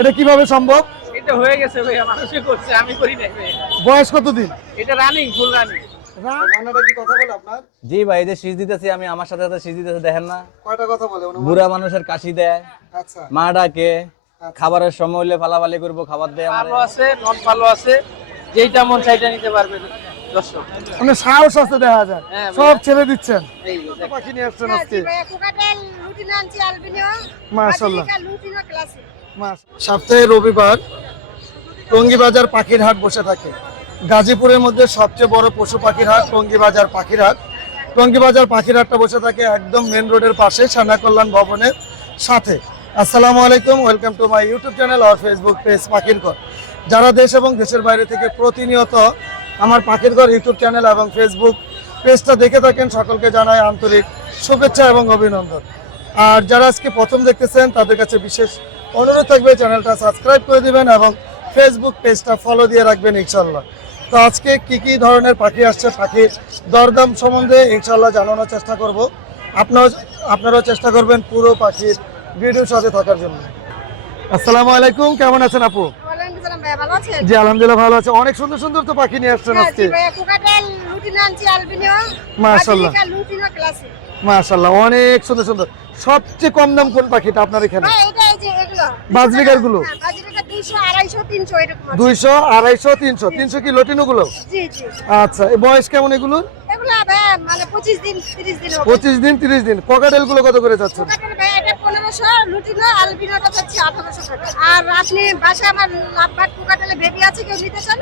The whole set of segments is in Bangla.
এটা কীভাবে সম্ভব? এটা হয়ে গেছে ভাইয়া মানুষে করছে আমি করি নাই বয়স কতদিন? এটা রানিং ফুল রানিং রান্নাটা কি কথা বলে আপনার? জি ভাই যে শীষ দিতেছি আমি আমার সাথে সাথে শীষ দিতেছে দেখেন না। কয়টা কথা বলে বুড়া মানুষের কাশি দেয় আচ্ছা। মা ডাকে খাবারের সময় হলে ফালাফালি করব খাবার দেয় ভালো আছে নন ভালো আছে যেইটা মন চাইটা নিতে পারবে দর্শক। মানে সাহস আছে দেখা যায়। হ্যাঁ, সব ছেড়ে দিচ্ছেন। এই পাখি নিয়ে আসছেন আজকে। মাশাআল্লাহ। সপ্তাহে রবিবার টঙ্গিবাজার পাখির হাট বসে থাকে। গাজীপুরের মধ্যে সবচেয়ে বড় পশু পাখির হাট টঙ্গিবাজার পাখির হাট টঙ্গিবাজার পাখির হাটটা বসে থাকে একদম মেন রোডের পাশে সানা কল্যাণ ভবনের সাথে। আসসালামু আলাইকুম welcome to my YouTube channel R Facebook page পাখির ঘর। যারা দেশ এবং দেশের বাইরে থেকে প্রতিনিয়ত আমার পাখির ঘর ইউটিউব চ্যানেল এবং ফেসবুক পেজটা দেখে থাকেন, সকলকে জানাই আন্তরিক শুভেচ্ছা এবং অভিনন্দন। আর যারা আজকে প্রথম দেখতেছেন, তাদের কাছে বিশেষ অনুরোধ থাকবে চ্যানেলটা সাবস্ক্রাইব করে দিবেন এবং ফেসবুক পেজটা ফলো দিয়ে রাখবেন ইনশাল্লাহ তো আজকে কি কি ধরনের পাখি আসছে পাখির দরদাম সম্বন্ধে ইনশাল্লাহ জানানোর চেষ্টা করব। আপনারাও আপনারাও চেষ্টা করবেন পুরো পাখির ভিডিওর সাথে থাকার জন্য। আসসালামু আলাইকুম কেমন আছেন আপু? জি আলহামদুলিল্লাহ ভালো আছে। অনেক সুন্দর সুন্দর তো পাখি নিয়ে আসছেন হ্যাঁ, আজকে। ক্লাসিক। মাশাল্লাহ অনেক সুন্দর সুন্দর। সবচেয়ে কম দাম কোন পাখিটা আপনার এখানে? বাজরিকারগুলো? হ্যাঁ, বাজরিকা 200, 250, 300 এরকম আছে। দুইশো আড়াইশো তিনশো। তিনশো কি লটিনো গুলো। আচ্ছা বয়স কেমন এগুলো? এগুলো ভাইয়া, মানে 25 দিন, 30 দিন হবে। পঁচিশ দিন তিরিশ দিন। ককাটেলগুলো কত করে যাচ্ছেন কোকাটেল ভাইয়া, এটা 1500, লুটিনো, আলবিনোটা চাচ্ছি 1800 টাকা। আর বাসায় আমার লাভবার্ড কোকাটেলে বেবি আছে কেউ নিতে চান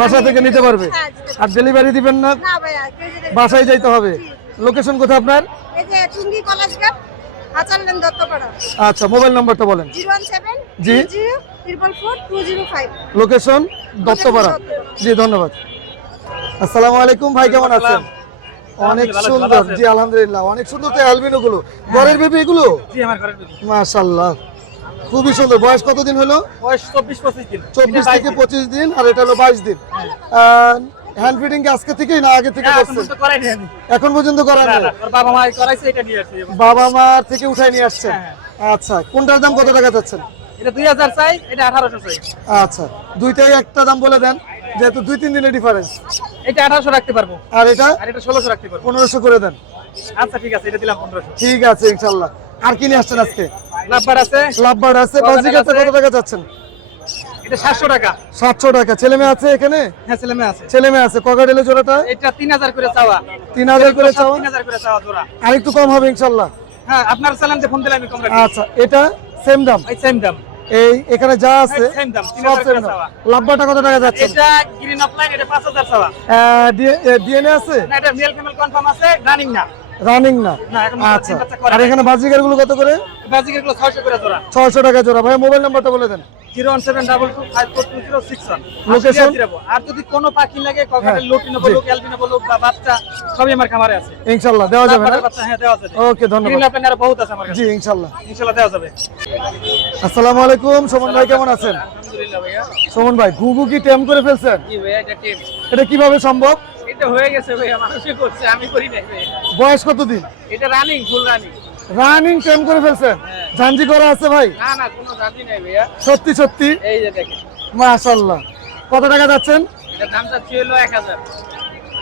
বাসা থেকে নিতে পারবে? হ্যাঁ, আর ডেলিভারি দিবেন না? বাসায় যাইতে হবে। লোকেশন কোথায় আপনার? এই যে টুঙ্গি কলেজ ঘাট আচারলেন দত্তপাড়া। আচ্ছা মোবাইল নাম্বারটা বলেন। জিরো ওয়ান সেভেন জি। Triple four two zero five location Duttapara. জি ধন্যবাদ। আসসালামু আলাইকুম ভাই কেমন আছেন? অনেক সুন্দর। জি আলহামদুলিল্লাহ। অনেক সুন্দর তো অ্যালবিনো গুলো ঘরের বেবি এগুলো? জি আমার ঘরের বেবি। মাশাল্লাহ খুবই সুন্দর। বয়স কতদিন হলো? বয়স চব্বিশ পঁচিশ দিন। চব্বিশ থেকে পঁচিশ দিন আর এটা হলো বাইশ দিন। হ্যান্ড আজকে থেকেই না আগে থেকে হ্যাঁ, এখন করছেন পর্যন্ত করাই এখন পর্যন্ত করা না, ওর বাবা মা করাইছে এটা নিয়ে আসছে। বাবা মার থেকে উঠাই নিয়ে আসছেন হ্যাঁ, আচ্ছা কোনটার দাম কত টাকা এটা দুই হাজার চাই এটা আঠারোশো চাই। আচ্ছা দুইটাই একটা দাম বলে দেন যেহেতু দুই তিন দিনের ডিফারেন্স এটা আঠারোশো রাখতে পারব। আর এটা? আর এটা ষোলোশো রাখতে পারব। পনেরোশো করে দেন। আচ্ছা ঠিক আছে এটা দিলাম পনেরোশো। ঠিক আছে ইনশাল্লাহ। আর কি নিয়ে আসছেন আজকে? নাম্বার আছে। লাভবার আছে। বাজিকাতে কত টাকা সাতশো টাকা। সাতশো টাকা। ছেলে মেয়ে আছে এখানে? হ্যাঁ ছেলে মেয়ে আছে। ছেলে মেয়ে আছে। জোড়াটা? এটা তিন হাজার করে চাওয়া। তিন হাজার করে চাওয়া? তিন হাজার করে চাওয়া জোড়া। আর একটু কম হবে ইনশাল্লাহ। হ্যাঁ আপনার সালাম যে ফোন আমি কম আচ্ছা এটা সেম দাম? সেম দাম। এই এখানে যা আছে সেম সব সেম দাম। লাভবাটা কত টাকা যাচ্ছে? এটা গ্রিন অফলাইন এটা পাঁচ হাজার চাওয়া। ডিএনএ আছে? না এটা মেল ফিমেল কনফার্ম আছে রানিং না। রানিং না। আচ্ছা। আর এখানে বাজিকারগুলো কত করে? বাজিকেরগুলো ছয়শো করে জোড়া। ছয়শো টাকা জোড়া। ভাই মোবাইল নাম্বারটা বলে দেন। Zero one seven double two five four two zero six one. Location? আর যদি কোনো পাখি লাগে কখনো হ্যাঁ, বলুক অ্যালবিনো বলুক বা বাচ্চা সবই আমার খামারে আছে। ইনশাল্লাহ দেওয়া যাবে না? বাচ্চা হ্যাঁ দেওয়া যাবে। ওকে ধন্যবাদ। গ্রিন অফলাইন বহুত আছে আমার কাছে। জি ইনশাল্লাহ। ইনশাল্লাহ দেওয়া যাবে। আসসালামু আলাইকুম সুমন ভাই কেমন আছেন? আলহামদুলিল্লাহ ভাইয়া। সুমন ভাই ঘুঘু কি টেম করে ফেলছেন? জি ভাইয়া এটা টিম। এটা কীভাবে সম্ভব? এটা হয়ে গেছে ভাইয়া মানুষে করছে আমি করি নাই বয়স কতদিন? এটা রানিং ফুল রানিং রানিং টেম করে ফেলছেন। ঝাঞ্জি করা আছে ভাই? না না কোনো নাই ভাইয়া। সত্যি সত্যি? এই যে দেখেন। মাশাল্লাহ কত টাকা যাচ্ছেন? এটা দামটা ছিল এক হাজার।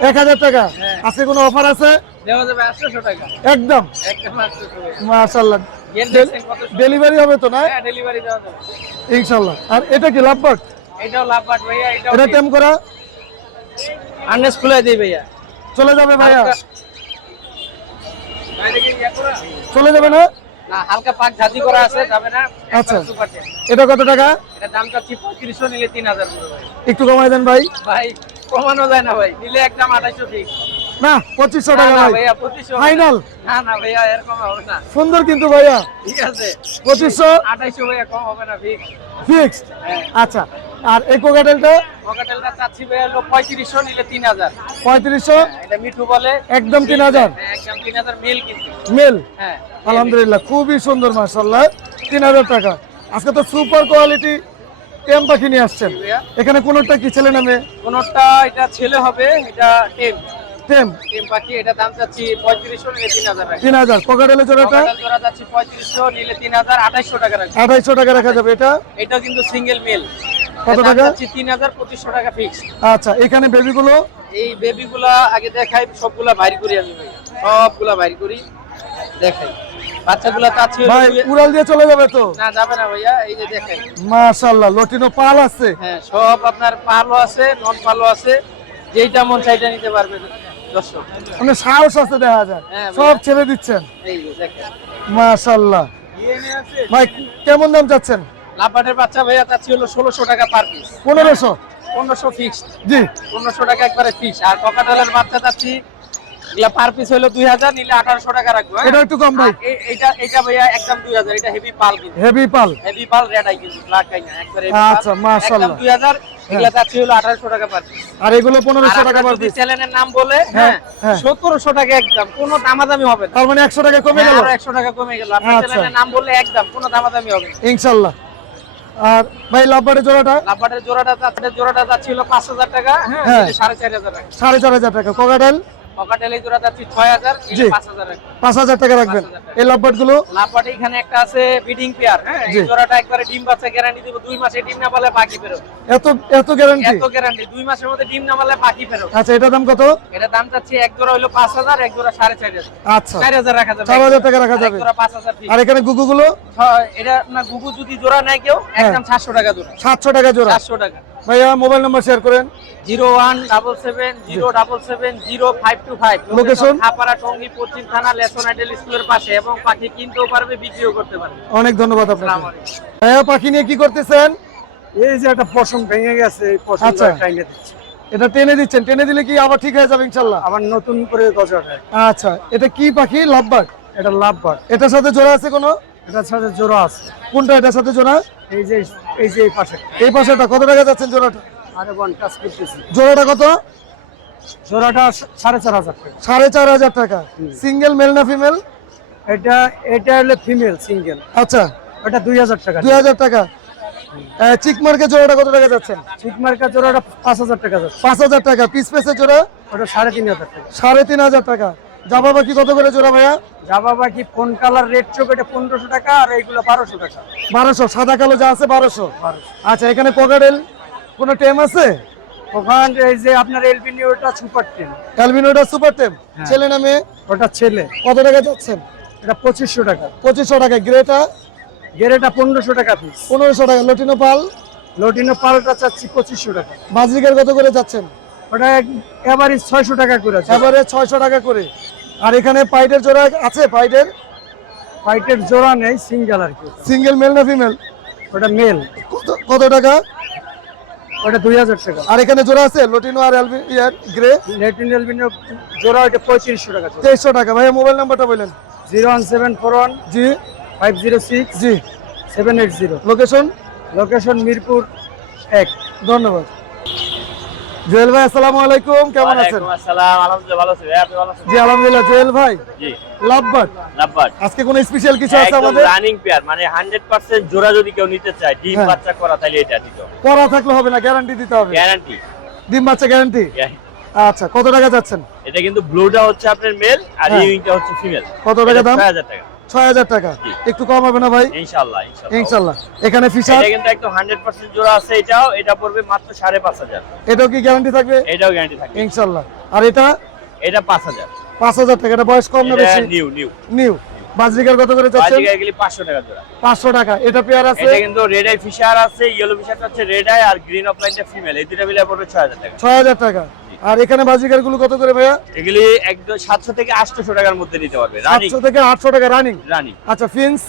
এক টাকা। হ্যাঁ। আজকে কোনো অফার আছে? দেওয়া যাবে আটশোশো টাকা। একদম। একদম আটশোশো ভাইয়া মাশাল্লাহ গেট দেখছেন কত সুন্দর। ডেলিভারি হবে তো না? হ্যাঁ ডেলিভারি দেওয়া যাবে। ইনশাল্লাহ আর এটা কি লাভবাট এটাও লাভ পাট ভাইয়া এটা টেম করা? খুলে দিই ভাইয়া। চলে যাবে ভাইয়া হালকা- বাইরে গিয়ে ইয়া করা? চলে যাবে না? না হালকা পাক ঝাঁঝি করা আছে যাবে না। আচ্ছা। একবার সুপার টেন। এটা কত টাকা? এটা দামটা চিপ পঁয়ত্রিশশো নিলে তিন হাজার একটু কমাই দেন ভাই। ভাই কমানো যায় না ভাই নিলে একদম আঠাইশো ঠিক না পঁচিশশো টাকা ভাই। ভাইয়া পঁচিশশো ফাইনাল না। না ভাইয়া এরকম হবে না। সুন্দর কিন্তু ভাইয়া। ঠিক আছে। পঁচিশশো? আঠাইশো ভাইয়া কম হবে না ঠিক ফিক্সড হ্যাঁ। আচ্ছা। আর এই কোকাটেলটা? চাচ্ছি হলো নিলে এটা মিঠু বলে। একদম হ্যাঁ, একদম তিন হাজার মেল কিন্তু। মেল? হ্যাঁ আলহামদুলিল্লাহ খুবই সুন্দর টাকা। আজকে তো সুপার কোয়ালিটি টেম পাখি নিয়ে আসছেন। এখানে কোনোটা কি ছেলে নামে? কোনটা এটা ছেলে হবে এটা টেম। টেম? টেম পাখি এটা দাম চাচ্ছি পঁয়ত্রিশশো নিলে তিন হাজার টাকা। তিন হাজার। কোকাটেলের জোড়াটা জোড়া নিলে টাকা টাকা রাখা যাবে এটা? এটা কিন্তু সিঙ্গেল মেল কত টাকা? তিন হাজার পঁচিশশো টাকা ফিক্স আচ্ছা এখানে বেবিগুলো এই বেবিগুলা আগে দেখাই সবগুলা বাইর করি আমি ভাই। সবগুলা বাইর করি দেখাই। বাচ্চাগুলা ভাই উড়াল দিয়ে চলে যাবে তো? না যাবে না ভাইয়া এই যে দেখাই। মাশাল্লাহ লটিনো পাল আছে। হ্যাঁ সব আপনার পালো আছে নন পালো আছে। যেইটা মন চাইটা নিতে পারবে দর্শক। মানে সাহস আছে দেখা যায়। হ্যাঁ, সব ছেড়ে দিচ্ছেন। এই যে দেখেন মাশাল্লাহ ভাই কেমন দাম চাচ্ছেন? লাপাটের বাচ্চা ভাইয়া চাচ্ছি হলো ষোলোশো টাকা পার পিস পনেরোশো? পনেরোশো ফিক্সড জি। পনেরোশো টাকা একবারে ফিক্স আর ককাটালের বাচ্চা চাচ্ছি এগুলা পার পিস হলো দুই হাজার নিলে আঠারোশো টাকা রাখব হ্যাঁ? এটা একটু কম ভাই। আর এ- এইটা এইটা ভাইয়া একদম দুই হাজার এটা হেভি পাল কিন্তু। Heavy pied. Heavy pied red eye কিন্তু ব্ল্যাক আই না একবারে আচ্ছা, মাশাআল্লাহ। দুই হাজার এগুলা চাচ্ছি হলো আঠারোশো টাকা পার পিস আর এগুলো পনেরোশো টাকা পার পিস চ্যানেলের নাম বলে হ্যাঁ, হ্যাঁ হ্যাঁ। সতেরোশো টাকা একদম কোনো দামাদামি হবে না। তার মানে একশো টাকা কমে গেল? একশো টাকা কমে গেল। আপনার। চ্যানেলের নাম বললে একদম কোনো দামাদামি হবে আর ভাই লাভবাটের জোড়াটা? লাভবাটের জোড়াটা জোড়াটা যাচ্ছিল পাঁচ হাজার টাকা হ্যাঁ হ্যাঁ। সাড়ে চার হাজার টাকা। সাড়ে চার হাজার টাকা। কোকাটেল এই জোড়া জি। হাজার টাকা পাঁচ হাজার টাকা রাখবেন। এই লাভবার্ডগুলো? লাফাটে এখানে একটা আছে বিডিং পেয়ার হ্যাঁ? এই জোড়াটা একবারে ডিম বাচ্চা গ্যারান্টি দিব দুই মাসে ডিম না পালে বাকি ফেরত। এত এত গ্যারান্টি এত গ্যারান্টি দুই মাসের মধ্যে ডিম না পালে বাকি ফেরত। আচ্ছা দাম কত? এটা দাম চাচ্ছি এক জোড়া হলো পাঁচ হাজার এক জোড়া আচ্ছা। রাখা যাবে। টাকা রাখা এক। আর এখানে গুগুগুলো ছয়- এটা না গুগু যদি জোড়া কেউ হ্যাঁ। একদম সাতশো টাকা জোড়া। সাতশো টাকা জোড়া। চারশো টাকা। ভাইয়া মোবাইল নাম্বার শেয়ার করেন। Zero one double seven zero double seven zero five two five. Location? Khapara Tongi পশ্চিম থানা লেসন আইডেল স্কুলের পাশে এবং পাখি কিনতেও পারবে বিক্রিও করতে পারবে। অনেক ধন্যবাদ আপনাকে। ভাইয়া পাখি নিয়ে কি করতেছেন? এই যে একটা পশম ভেঙে গেছে এই পশম আচ্ছা। টাইনে দিচ্ছে। এটা টেনে দিচ্ছেন। টেনে দিলে কি আবার ঠিক হয়ে যাবে ইনশাল্লাহ? আবার নতুন করে গজাটা আচ্ছা এটা কি পাখি? লাভবার্ড? এটা লাভ বাট এটার সাথে জোড়া আছে কোনো? এটার সাথে জোড়া আছে। কোনটা? এটার সাথে জোড়া? এই যে এই যে এই পাশে। এই পাশেটা কত টাকা যাচ্ছেন জোড়াটা? আরে বন টাচ করতেছি জোড়াটা কত? জোড়াটা সাড়ে চার হাজার টাকা। সাড়ে চার হাজার টাকা। সিঙ্গেল মেল না ফিমেল এটা এটা হলো ফিমেল সিঙ্গেল আচ্ছা। ওটা দুই হাজার টাকা। দুই হাজার টাকা। চিকমার্কের জোড়াটা কত টাকা যাচ্ছেন চিকমার্কা জোড়াটা পাঁচ হাজার টাকা যাচ্ছে। পাঁচ হাজার টাকা। পিস পেসের জোড়া? ওটা সাড়ে তিন হাজার টাকা। সাড়ে তিন হাজার টাকা। জামা বাকি কত করে জোড়া ভাইয়া? জাবা বাকি ফোন কালার রেড চোখ এটা পনেরোশো টাকা আর এইগুলো বারোশো টাকা। বারোশো সাদা কালো যা আছে বারোশো। আচ্ছা এখানে পকেটেল কোনো টেম আছে? ওখান এই যে আপনার এলবিনিওটা সুপার টেন অ্যালবিনোটা সুপার টেম ছেলে না মেয়ে? ওটা ছেলে। কত টাকা যাচ্ছেন? এটা পঁচিশশো টাকা। পঁচিশশো টাকা। গ্রেটা গেরেটা পনেরোশো টাকা পিস পনেরোশো টাকা। লটিনো পাল লটিনো পালটা চাচ্ছি পঁচিশশো টাকা। বাজরিকার কত করে যাচ্ছেন? ওটা এভারেজ ছয়শো টাকা করে আছে। এবারে ছয়শো টাকা করে। আর এখানে পাইটের জোড়া আছে? পাইটের? ফাইটের জোড়া নেই সিঙ্গেল আর কি। সিঙ্গেল মেল না ফিমেল ওটা মেল কত কত টাকা? ওটা দুই হাজার টাকা। আর এখানে জোড়া আছে? লটিনো আর অ্যালবি ইয়ার গ্রে লেটিন এলবিনো জোড়া ওটা পঁয়ত্রিশশো টাকা তেইশশো টাকা। ভাইয়া মোবাইল নাম্বারটা বললেন zero one seven four one জি। ফাইভ জিরো সিক্স জি। Seven eight zero. Location location Mirpur এক। ধন্যবাদ। জুয়েল ভাই আসসালামু আলাইকুম কেমন আছেন? আসসালাম আলহামদুলিল্লাহ ভালো আছি। ভাই আপনি ভালো আছেন? জি আলহামদুলিল্লাহ জুয়েল ভাই। জি। লাভবার্ড? নাম্বার আজকে কোনো স্পেশাল কিছু আছে আমাদের? রানিং পেয়ার মানে 100% জোড়া যদি কেউ নিতে চায় ডিম হ্যাঁ। বাচ্চা করা তাহলে এটা দিত পড়া থাকলে হবে না গ্যারান্টি দিতে হবে। গ্যারান্টি ডিম বাচ্চা গ্যারান্টি আচ্ছা কত টাকা যাচ্ছেন? এটা কিন্তু ব্লুটা হচ্ছে আপনার মেল আর হ্যাঁ। ইউইংটা হচ্ছে ফিমেল কত টাকা দাম? 6000 টাকা। ছয় হাজার টাকা। একটু কম হবে না ভাই? ইনশাআল্লাহ ইনশাআল্লাহ। ইনশাল্লাহ এখানে ফিশার এটা কিন্তু একদম 100% জোড়া আছে এটাও এটা পড়বে মাত্র 5500 এটাও কি গ্যারান্টি থাকবে? এটাও গ্যারান্টি থাকে ইনশাল্লাহ আর এটা? এটা 5000 পাঁচ হাজার টাকা। এটা বয়স কম না বেশি? নিউ নিউ নিউ বাজরিকার কত করে যাচ্ছেন বাজিকার গেলে 500 টাকা জোড়া। পাঁচশো টাকা। এটা পেয়ার আছে? এটা কিন্তু রেড আই ফিশার আছে ইয়েলো ফিশারটা হচ্ছে রেড আই আর গ্রিন অফলাইনটা ফিমেল এই দুটো মিলে পড়বে 6000 টাকা। ছয় হাজার টাকা। আর এখানে বাজিকারগুলো কত করে ভাইয়া? এগুলি একদম সাতশো থেকে আটশো টাকার মধ্যে নিতে পারবে। সাতশো থেকে আটশো টাকা রানিং? রানিং। আচ্ছা ফিন্স?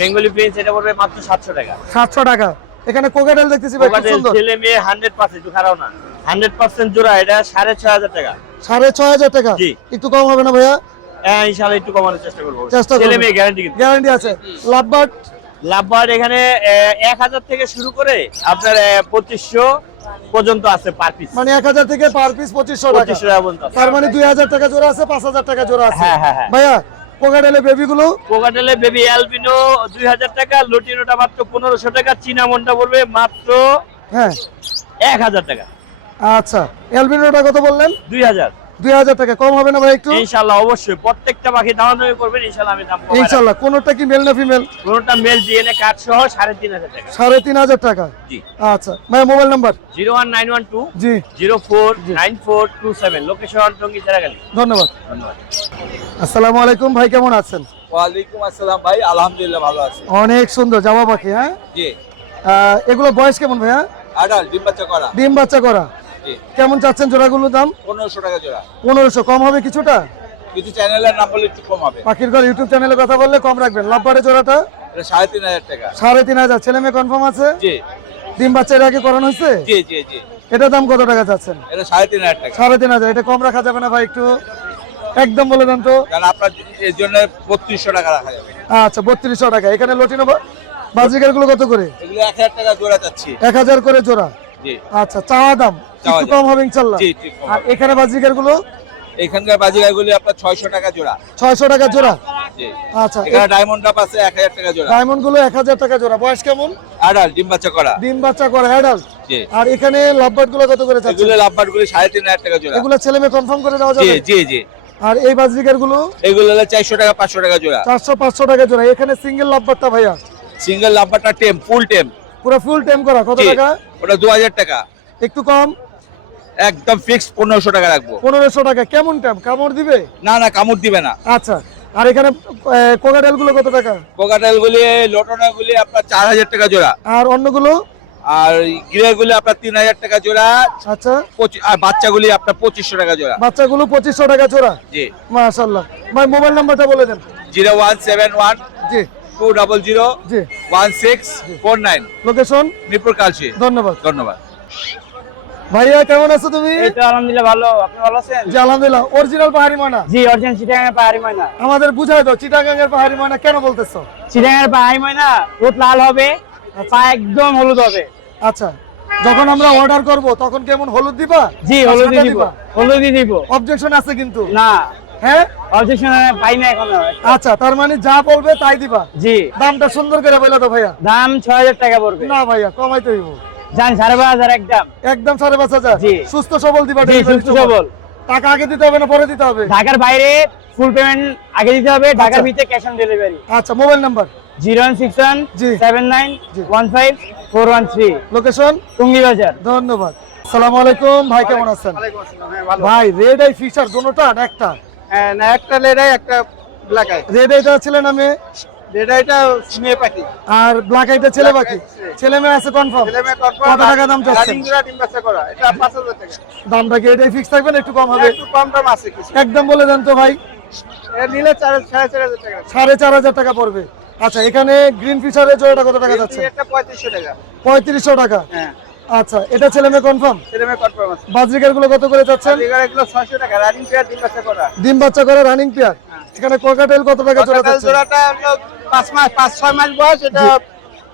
বেঙ্গলি প্রিন্স এটা পড়বে মাত্র সাতশো টাকা। সাতশো টাকা। এখানে কোকাটেল দেখতেছি ভাই সুন্দর। ছেলে মেয়ে হান্ড্রেড পার্সেন্ট একটু খারাপ না। হান্ড্রেড পার্সেন্ট জোড়া এটা সাড়ে ছয় হাজার টাকা। সাড়ে ছয় হাজার টাকা? জি। একটু কম হবে না ভাইয়া? হ্যাঁ ইনশাল্লাহ একটু কমানোর চেষ্টা করব। চেষ্টা ছেলে মেয়ে গ্যারান্টি গ্যারান্টি আছে। লাভবার্ড? লাভবার এখানে এক হাজার থেকে শুরু করে আপনার পঁচিশশো পর্যন্ত আছে পার পিস মানে এক হাজার থেকে পার পিস 2500 টাকা। 2500 টাকা পর্যন্ত তার মানে দুই হাজার টাকা জোড়া আছে পাঁচ হাজার টাকা জোড়া আছে। হ্যাঁ, হ্যাঁ, হ্যাঁ। ভাইয়া কোকাটেলের বেবি গুলো কোকাটেলে বেবি অ্যালবিনো দুই হাজার টাকা লুটিনোটা মাত্র পনেরোশো টাকা চিনামনটা বলবে মাত্র হ্যাঁ। এক হাজার টাকা। আচ্ছা অ্যালবিনোটা কত বললেন? দুই হাজার। হাজার দুই হাজার টাকা। কম হবে না ভাই একটু? ইনশাল্লাহ অবশ্যই। প্রত্যেকটা পাখি দামাদামি করবেন ইনশাল্লাহ আমি দাম কমাই রাখব। ইনশাল্লাহ কোনোটা কি মেল না ফিমেল কোনোটা মেল ডিএনএ কার্ড সহ সাড়ে তিন হাজার টাকা। সাড়ে তিন হাজার টাকা? জি। আচ্ছা ভাই mobile number zero one nine one two জি। Zero four nine four two seven. Location Tongi Seragali ধন্যবাদ। ধন্যবাদ। আসসালামু আলাইকুম ভাই কেমন আছেন? ওয়ালাইকুম আসসালাম ভাই আলহামদুলিল্লাহ ভালো আছি। অনেক সুন্দর জামা পাখি হ্যাঁ? জি। আহ, এগুলো বয়স কেমন ভাইয়া? আডাল ডিম বাচ্চা করা। ডিম বাচ্চা করা। কেমন চাচ্ছেন জোড়াগুলোর দাম? পনেরোশো টাকা জোড়া। পনেরোশো। কম হবে কিছুটা? কিছু চ্যানেলের নাম বলে একটু কম হবে। পাখির ঘর ইউটিউব চ্যানেলে কথা বললে কম রাখবেন। লাভবারে জোড়াটা? সাড়ে তিন হাজার টাকা। সাড়ে তিন হাজার। ছেলে মেয়ে কনফার্ম আছে? জি। ডিম বাচ্চা এর আগে করানো হয়েছে? জি জি জি। এটার দাম কত টাকা চাচ্ছেন? এটা সাড়ে তিন হাজার টাকা। সাড়ে তিন হাজার। এটা কম রাখা যাবে না ভাই একটু? একদম বলে দেন তো। কারণ আপনার এর জন্য বত্রিশশো টাকা রাখা যাবে। আচ্ছা বত্রিশশো টাকা। এখানে লটিনো বাজিকারগুলো কত করে? এগুলো এক হাজার টাকা জোড়া চাচ্ছি। এক হাজার করে জোড়া। আচ্ছা চাওয়া দাম। একটু কম হবে ইনশাল্লাহ। আর এখানে বাজিকারগুলো এখানকার বাজিগারগুলি আপনার ছয়শো টাকা জোড়া। ছয়শো টাকা জোড়া? আচ্ছা এখানে ডায়মন্ড ডাব আছে এক হাজার টাকা জোড়া। ডায়মন্ডগুলো এক হাজার টাকা জোড়া। বয়স কেমন? ডিম বাচ্চা করা। ডিম বাচ্চা করে অ্যাডাল্ট আর এখানে লাভবার্ডগুলো কত করে চাচ্ছে এগুলো লাভবার গুলি সাড়ে তিন হাজার টাকা জোড়া। এগুলো ছেলে মেয়ে কনফার্ম করে দেওয়া যাবে? জি জি আর এই বাজিকারগুলো এগুলো হলো চারশো টাকা পাঁচশো টাকা জোড়া। চারশো পাঁচশো টাকা জোড়া। এখানে সিঙ্গেল লাভবারটা ভাইয়া? সিঙ্গেল লাভবারটা টেম ফুল টেম। পুরো ফুল টাইম করা কত টাকা? ওটা দু হাজার টাকা। একটু কম? একদম ফিক্সড পনেরোশো টাকা রাখব। পনেরোশো টাকা কেমন টাইম কামড় দিবে? না না কামড় দিবে না। আচ্ছা আর এখানে কোকাটেলগুলো কত টাকা? কোকাটেল গুলি লোটনা গুলি আপনার চার হাজার টাকা জোড়া। আর অন্যগুলো? আর গ্রে গুলি আপনার তিন হাজার টাকা জোড়া। আচ্ছা। আর বাচ্চাগুলি আপনার পঁচিশশো টাকা জোড়া। বাচ্চাগুলো পঁচিশশো টাকা জোড়া? জি। মাশাল্লাহ। ভাই মোবাইল নাম্বারটা বলে দেন। জিরো ওয়ান সেভেন ওয়ান জি। Two double zero one six four nine location Mirpur Kalshi. ধন্যবাদ। ধন্যবাদ। ভাইয়া কেমন আছো তুমি? আলহামদুলিল্লাহ ভালো। আপনি ভালো আছেন? জি আলহামদুলিল্লাহ। অরিজিনাল পাহাড়ি ময়না? জি অরিজিনাল চিটাগাঙ্গের পাহাড়ি ময়না। আমাদের বুঝাই দাও চিটাগাঙ্গের পাহাড়ি ময়না কেন বলতেছো? চিটাগাঙ্গের পাহাড়ি ময়না রোদ লাল হবে পা একদম হলুদ হবে। আচ্ছা। যখন আমরা অর্ডার করব তখন কেমন হলুদ দিবা? জি হলুদ দিব। হলুদি দিব। অবজেকশন আছে কিন্তু। না। হ্যাঁ? অবজেকশন পাই না এখনও। আচ্ছা তার মানে যা বলবে তাই দিবা? জি। দামটা সুন্দর করে বলে তো ভাইয়া। দাম ছয় হাজার টাকা পড়বে। না ভাইয়া কমাইতে হইব। একদম। একদম জি। সুস্থ সবল দিবা জি সুস্থ সবল। টাকা আগে দিতে হবে না পরে দিতে হবে? ঢাকার বাইরে ফুল পেমেন্ট আগে দিতে হবে ঢাকার আচ্ছা। ভিতরে ক্যাশ অন ডেলিভারি আচ্ছা mobile number zero one six one. Seven nine. One five four one three. Location Tongi Bazar ধন্যবাদ। আসসালামু আলাইকুম। ভাই কেমন আছেন? ভাই রেড আই ফিশার দুটোটা একটা। না একটা একটা ব্ল্যাক আই রেড আইটা ছিল না মেয়ে? মেয়ে পাখি। আর ব্ল্যাক আইটা ছেলে বাকি ছেলে। মেয়ে আছে কনফার্ম কত টাকা দাম চাচ্ছেন? ডিম বাচ্চা করা। এটা পাঁচ হাজার টাকা। দামটা কি এটাই ফিক্স থাকবে না একটু কম হবে? একটু কম দাম আছে কিছু। একদম বলে দেন তো ভাই। এটা নিলে চার সাড়ে চার হাজার টাকা। সাড়ে চার হাজার টাকা পড়বে। আচ্ছা এখানে গ্রিন ফিশারের জোড়াটা কত টাকা যাচ্ছে? একটা পঁয়ত্রিশশো টাকা। পঁয়ত্রিশশো টাকা। হ্যাঁ। আচ্ছা এটা ছেলে মেয়ে কনফার্ম ছেলে মেয়ে কনফার্ম আছে। বাজরিকারগুলো কত করে যাচ্ছেন বাজরিকারগুলো 600 টাকা রানিং পেয়ার ডিম বাচ্চা করা। ডিম বাচ্চা করা রানিং হ্যাঁ। পেয়ার এখানে কোকাটেল কত টাকা জোড়া যাচ্ছে জোড়াটা হলো 5 মাস 5 6 মাস বয়স এটা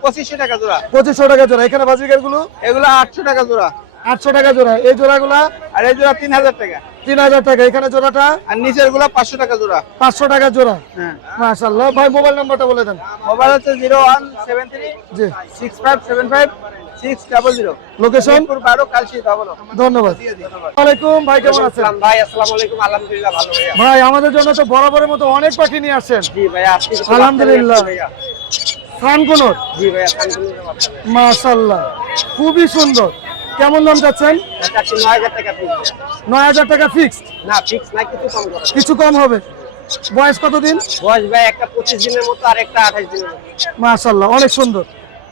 2500 টাকা জোড়া। 2500 টাকা জোড়া। এখানে বাজরিকারগুলো এগুলো 800 টাকা জোড়া। 800 টাকা জোড়া। এই জোড়াগুলো? আর এই জোড়া 3000 টাকা। 3000 টাকা। এখানে জোড়াটা? আর নিচেরগুলো 500 টাকা জোড়া। 500 টাকা জোড়া। হ্যাঁ। মাশাআল্লাহ। ভাই মোবাইল নাম্বারটা বলে দেন। মোবাইল হচ্ছে 0173 জি। 6575 লোকেশন বারো কালসি ডাবল ধন্যবাদ। ওয়ালাইকুম ভাই কেমন আছেন? ভাই আসসালামু আলাইকুম। আলহামদুলিল্লাহ ভালো ভাই আমাদের জন্য তো বরাবরের মতো অনেক পাখি নিয়ে আসছেন। জি আলহামদুলিল্লাহ। জি খুবই সুন্দর। কেমন দাম চাচ্ছেন? নয় হাজার টাকা পিস নয় হাজার টাকা ফিক্সড না ফিক্স না কিছু কম কিছু কম হবে। বয়স কতদিন? বয়স ভাই একটা পঁচিশ দিনের মতো আর একটা আঠাশ দিনের মতো। মাশাল্লাহ অনেক সুন্দর।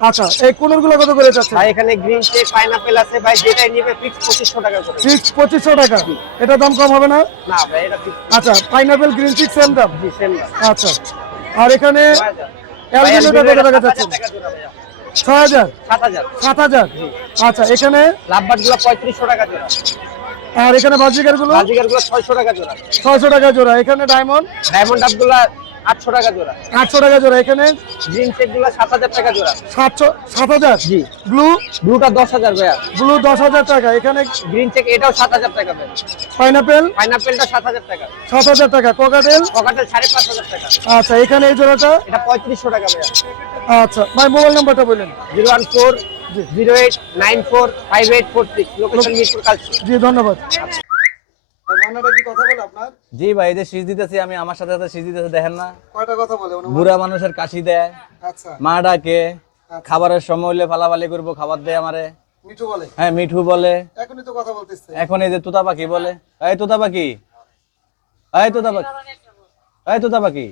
আচ্ছা এই কোনরগুলো কত করে চাচ্ছেন ভাই এখানে গ্রিন চেক পাইনাপেল আছে ভাই যেটাই নিবে ফিক্স পঁচিশশো টাকা করে। ফিক্সড পঁচিশশো টাকা। এটা দাম কম হবে না? না ভাই এটা ফিক্স আচ্ছা পাইনাপেল গ্রিন সেম দাম? জি সেম আচ্ছা আর এখানে অ্যালবিনোটা কত টাকা সাত হাজার সাত হাজার। আচ্ছা এখানে? লাভবাটগুলো পঁয়ত্রিশশো টাকা জোড়া। আর এখানে বাজিকারগুলো বাজিকারগুলো ছয়শো টাকা জোড়া। ছয়শো টাকা জোড়া। এখানে ডায়মন্ড ডায়মন্ড আপগুলো আটশো টাকা জোড়া। আটশো টাকা জোড়া এখানে? গ্রিন চেকগুলো সাত হাজার টাকা জোড়া। সাতশো সাত হাজার? জি। ব্লু ব্লুটা দশ হাজার ভাইয়া। ব্লু দশ হাজার টাকা এখানে গ্রিন চেক এটাও সাত হাজার টাকা ভাই পাইনাপেল পাইনাপেলটা সাত হাজার টাকা। সাত হাজার টাকা। কোকাটেল পকেটের সাড়ে পাঁচ হাজার টাকা। আচ্ছা এখানে এই জোড়াটা? এটা পঁয়ত্রিশশো টাকা ভাইয়া। আচ্ছা ভাই মোবাইল নাম্বারটা বললেন। Zero one four zero eight nine four five eight four six. Location Mirpur Kalshi. জি ধন্যবাদ। জি ভাই যে শীষ দিতেছি আমি আমার সাথে সাথে শীষ দিতেছি দেখেন না। কয়টা কথা বলে বুড়া মানুষের কাশি দেয় আচ্ছা। মা ডাকে খাবারের সময় হলে ফালাফালি করব খাবার দেয় আমারে। মিঠু বলে? হ্যাঁ মিঠু বলে। এখনই তো কথা বলতেছে। এখন এই যে তোতা পাখি বলে। এই তোতা পাখি এই তোতা পাখি এই তোতা পাখি।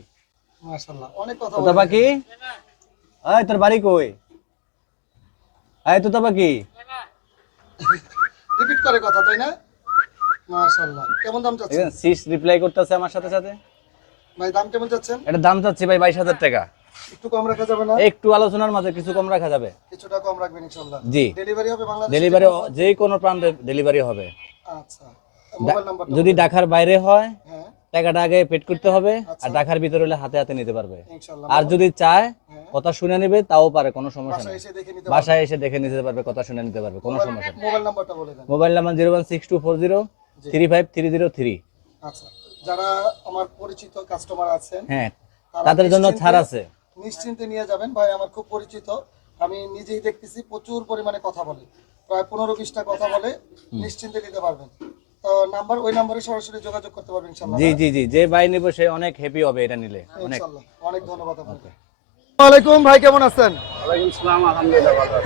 মাশাআল্লাহ অনেক কথা তোতা পাখি? এই তোর বাড়ি কই? এই তোতা পাখি। রিপিট করে কথা তাই না? মাশাআল্লাহ। কেমন দাম চাচ্ছেন? শীষ রিপ্লাই করতেছে আমার সাথে সাথে। ভাই দাম কেমন চাচ্ছেন? এটা দাম চাচ্ছি ভাই বাইশ হাজার টাকা। একটু কম রাখা যাবে না? একটু আলোচনার মাঝে কিছু কম রাখা যাবে। কিছুটা কম রাখবেন ইনশাআল্লাহ। জি। ডেলিভারি হবে বাংলাদেশ? ডেলিভারি যে কোনো প্রান্তে ডেলিভারি হবে। আচ্ছা। মোবাইল নাম্বার যদি ঢাকার বাইরে হয় হ্যাঁ। টাকাটা আগে পেড করতে হবে আর ঢাকার ভিতরে হলে হাতে হাতে নিতে পারবে। আর যদি চায় কথা শুনে নেবে তাও পারে কোনো সমস্যা নেই। বাসায় এসে দেখে নিতে পারবে কথা শুনে নিতে পারবে কোনো সমস্যা নেই। মোবাইল নাম্বারটা বলে দেন। Mobile number zero one six two four zero three five three zero three. আচ্ছা যারা আমার পরিচিত কাস্টমার আছেন হ্যাঁ তাদের জন্য ছাড় আছে। নিশ্চিন্তে নিয়ে যাবেন। ভাই আমার খুব পরিচিত। আমি নিজেই দেখতেছি প্রচুর পরিমাণে কথা বলে। প্রায় পনেরো বিশটা কথা বলে নিশ্চিন্তে নিতে পারবেন। তো নাম্বার ওই নাম্বারে সরাসরি যোগাযোগ করতে পারবেন জি জি জি যে বাই নিব সে অনেক হ্যাপি হবে এটা নিলে। অনেক। অনেক ধন্যবাদ আপনাকে। ভাই কেমন আছেন?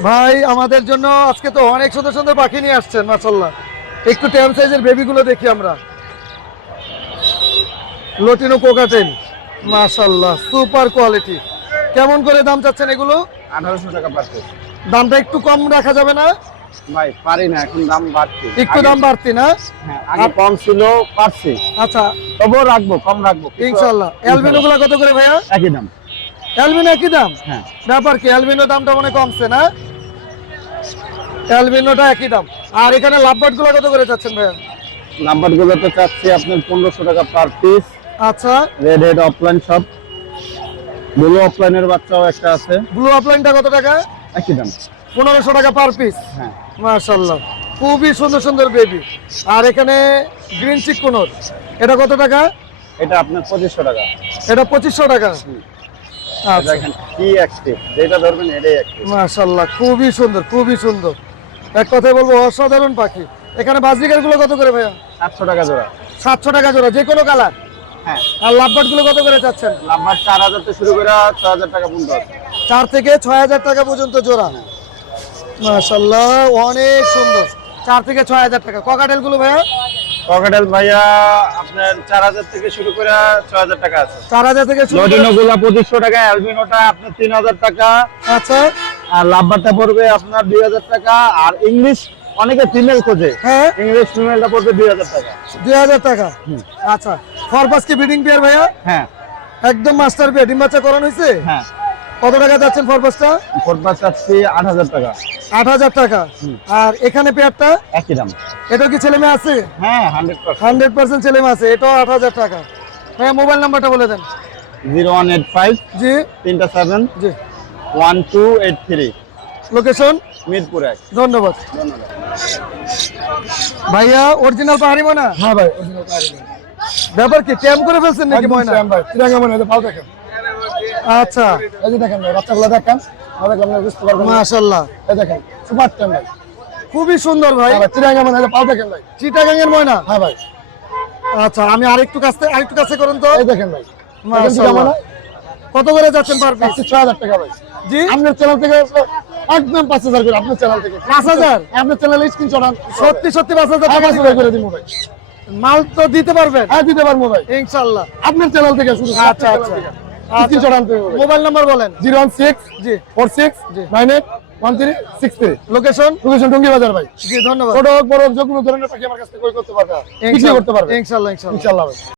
ভাই আমাদের জন্য আজকে তো অনেক সুন্দর সুন্দর পাখি নিয়ে আসছেন মাশাল্লাহ একটু টেম সাইজের বেবিগুলো দেখি আমরা। লটিনো কোকাটেল মাশাল্লাহ সুপার কোয়ালিটি কেমন করে দাম চাচ্ছেন এগুলো? আঠারোশো টাকা পাচ্ছে দামটা একটু কম রাখা যাবে না? ভাই পারি না এখন দাম বাড়ছে। একটু দাম বাড়তি না? হ্যাঁ, আগে কম ছিল পারছি আচ্ছা। তবুও রাখব কম রাখব। ইনশাল্লাহ কত করে ভাইয়া? একই দাম। অ্যালবিনো একই দাম? হ্যাঁ। ব্যাপার কি অ্যালবিনো দামটা মনে কমছে না? অ্যালবিনোটা একই দাম। আর এখানে লাভবার্ডগুলো কত করে যাচ্ছেন ভাইয়া? নাম্বার গুলোতে চাচ্ছি আপনার পনেরোশো টাকা পার পিস আচ্ছা। রেড হেড অফলাইন সব ব্লু অফলাইনের বাচ্চাও একটা আছে। ব্লু আপলাইনটা কত টাকা? একই দাম। পনেরোশো টাকা পার পিস হ্যাঁ। মাশাল্লাহ খুবই সুন্দর সুন্দর বেবি আর এখানে গ্রিন চিক কোনোর এটা কত টাকা? এটা আপনার পঁচিশশো টাকা। এটা পঁচিশশো টাকা। আচ্ছা। দেখেন কি অ্যাক্টিভ যেটা ধরবেন এটাই অ্যাক্টিভ মাশাল্লাহ খুবই সুন্দর খুবই সুন্দর। এক কথায় বলব অসাধারণ পাখি। এখানে বাজরিকারগুলো কত করে ভাইয়া? সাতশো টাকা জোড়া। সাতশো টাকা জোড়া যে কোনো কালার? হ্যাঁ। আর লাভবার্ডগুলো কত করে চাচ্ছেন? চার হাজার থেকে শুরু করে ছ হাজার টাকা পর্যন্ত চার থেকে ছয় হাজার টাকা পর্যন্ত জোড়া। মাশাল্লাহ অনেক সুন্দর। চার থেকে ছয় হাজার টাকা। ককাটেলগুলো ভাইয়া? পকেটেল ভাইয়া আপনার চার হাজার থেকে শুরু করে ছ হাজার টাকা আছে। চার হাজার থেকে শুরু পঁচিশশো টাকা অ্যালবিনোটা আপনার তিন হাজার টাকা। আচ্ছা। আর লাভবারটা পড়বে আপনার দুই হাজার টাকা আর ইংলিশ অনেকে ফিমেল খোঁজে। হ্যাঁ। ইংলিশ ফিমেলটা পড়বে দুই হাজার টাকা। দুই হাজার টাকা? আচ্ছা ফরপাস কি ব্রিডিং পেয়ার ভাইয়া? হ্যাঁ। একদম মাস্টার পেয়ার ডিম বাচ্চা করানো হয়েছে? হ্যাঁ। কত টাকা যাচ্ছেন ফরপাসটা ফোরপাস চাচ্ছি আট হাজার টাকা। আট হাজার টাকা। আর এখানে পেয়ারটা একই দাম। এটা কি ছেলে মেয়ে আছে? হ্যাঁ হান্ড্রেড পার্সেন্ট ছেলে মেয়ে আছে এটাও আট হাজার টাকা। ভাইয়া মোবাইল নাম্বারটা বলে দেন। জিরো ওয়ান এইট ফাইভ জি। তিনটা সেভেন জি। One two eight three. Location Mirpur এক। ধন্যবাদ। ভাইয়া অরিজিনাল পাহাড়ি ময়না? হ্যাঁ ভাই পাহাড়ি ব্যাপার কি ট্যাম করে ফেলছেন নাকি ময়না? same ভাই তিরাঙ্গা ময়না, পাও দেখেন। আচ্ছা। এই যে দেখেন ভাই বাচ্চাগুলো দেখেন বুঝতে পারবেন। না। মাশাল্লাহ। এই দেখেন সুপার টেম ভাই। খুবই সুন্দর ভাই। হ্যাঁ ভাই তিরাঙ্গা ময়না, পাও দেখেন ভাই। চিটাগাং এর ময়না? হ্যাঁ ভাই। আচ্ছা আমি আরেকটু কাছে আরেকটু কাছে করুন তো। এই দেখেন ভাই। মাশাআল্লাহ। কত করে যাচ্ছেন পার পিস চাচ্ছি ছয় হাজার টাকা ভাই। জি? আপনার চ্যানেল থেকে একদম পাঁচ হাজার করে আপনার চ্যানেল থেকে। পাঁচ হাজার? আপনার চ্যানেলে স্ক্রিনশট আন। সত্যি সত্যি পাঁচ হাজার হ্যাঁ, টাকা পাঁচ হাজার করে দিব ভাই। মাল তো দিতে পারবেন? হ্যাঁ দিতে পারব ভাই। ইনশাল্লাহ। আপনার চ্যানেল থেকে শুধু আচ্ছা আচ্ছা। স্ক্রিনশট আনতে হবে মোবাইল নাম্বার বলেন। জিরো ওয়ান সিক্স জি। Four six nine eight one three six three. Location location Tongi Bazar ভাই। জি ধন্যবাদ। ছোট হোক বড় হোক যে কোনো ধরনের পাখি আমার কাছ থেকে করতে পারবে। করতে পারবে। ইনশাল্লাহ ইনশাল্লাহ। ইনশাল্লাহ ভাই।